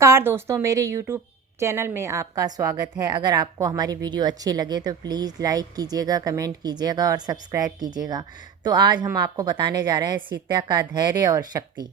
नमस्कार दोस्तों, मेरे YouTube चैनल में आपका स्वागत है। अगर आपको हमारी वीडियो अच्छी लगे तो प्लीज़ लाइक कीजिएगा, कमेंट कीजिएगा और सब्सक्राइब कीजिएगा। तो आज हम आपको बताने जा रहे हैं सीता का धैर्य और शक्ति।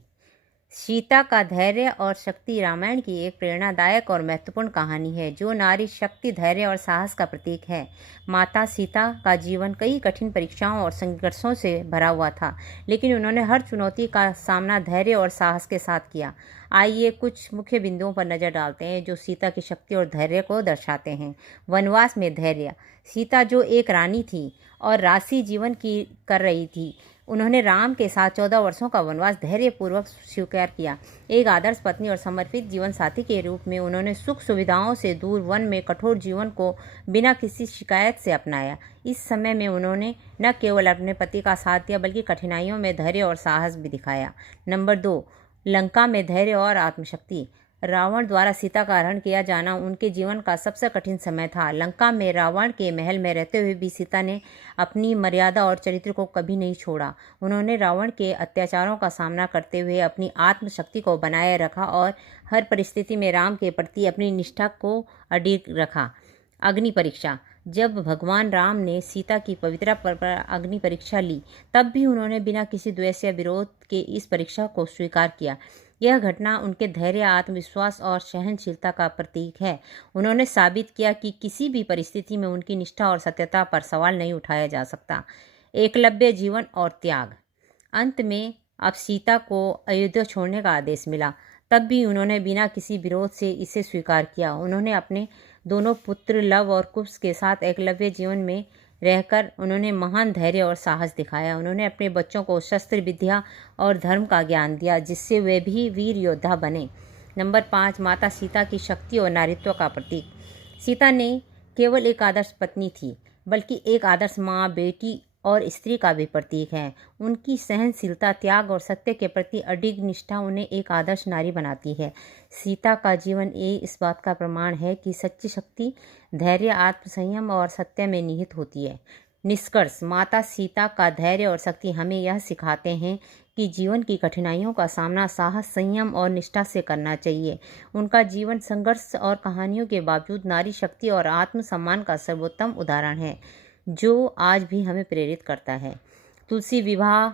सीता का धैर्य और शक्ति रामायण की एक प्रेरणादायक और महत्वपूर्ण कहानी है जो नारी शक्ति, धैर्य और साहस का प्रतीक है। माता सीता का जीवन कई कठिन परीक्षाओं और संघर्षों से भरा हुआ था, लेकिन उन्होंने हर चुनौती का सामना धैर्य और साहस के साथ किया। आइए कुछ मुख्य बिंदुओं पर नज़र डालते हैं जो सीता की शक्ति और धैर्य को दर्शाते हैं। वनवास में धैर्य। सीता जो एक रानी थी और राजसी जीवन की कर रही थी, उन्होंने राम के साथ 14 वर्षों का वनवास धैर्यपूर्वक स्वीकार किया। एक आदर्श पत्नी और समर्पित जीवन साथी के रूप में उन्होंने सुख सुविधाओं से दूर वन में कठोर जीवन को बिना किसी शिकायत से अपनाया। इस समय में उन्होंने न केवल अपने पति का साथ दिया बल्कि कठिनाइयों में धैर्य और साहस भी दिखाया। नंबर 2, लंका में धैर्य और आत्मशक्ति। रावण द्वारा सीता का हरण किया जाना उनके जीवन का सबसे कठिन समय था। लंका में रावण के महल में रहते हुए भी सीता ने अपनी मर्यादा और चरित्र को कभी नहीं छोड़ा। उन्होंने रावण के अत्याचारों का सामना करते हुए अपनी आत्मशक्ति को बनाए रखा और हर परिस्थिति में राम के प्रति अपनी निष्ठा को अडिग रखा। अग्नि परीक्षा। जब भगवान राम ने सीता की पवित्रता पर अग्नि परीक्षा ली, तब भी उन्होंने बिना किसी द्वेष या विरोध के इस परीक्षा को स्वीकार किया। यह घटना उनके धैर्य, आत्मविश्वास और सहनशीलता का प्रतीक है। उन्होंने साबित किया कि किसी भी परिस्थिति में उनकी निष्ठा और सत्यता पर सवाल नहीं उठाया जा सकता। एकलव्य जीवन और त्याग। अंत में अब सीता को अयोध्या छोड़ने का आदेश मिला, तब भी उन्होंने बिना किसी विरोध से इसे स्वीकार किया। उन्होंने अपने दोनों पुत्र लव और कुश के साथ एकलव्य जीवन में रहकर उन्होंने महान धैर्य और साहस दिखाया। उन्होंने अपने बच्चों को शस्त्र विद्या और धर्म का ज्ञान दिया, जिससे वे भी वीर योद्धा बने। नंबर 5, माता सीता की शक्ति और नारीत्व का प्रतीक। सीता ने केवल एक आदर्श पत्नी थी, बल्कि एक आदर्श माँ, बेटी और स्त्री का भी प्रतीक है। उनकी सहनशीलता, त्याग और सत्य के प्रति अडिग निष्ठा उन्हें एक आदर्श नारी बनाती है। सीता का जीवन इस बात का प्रमाण है कि सच्ची शक्ति धैर्य, आत्मसंयम और सत्य में निहित होती है। निष्कर्ष, माता सीता का धैर्य और शक्ति हमें यह सिखाते हैं कि जीवन की कठिनाइयों का सामना साहस, संयम और निष्ठा से करना चाहिए। उनका जीवन संघर्ष और कहानियों के बावजूद नारी शक्ति और आत्मसम्मान का सर्वोत्तम उदाहरण है, जो आज भी हमें प्रेरित करता है। तुलसी विवाह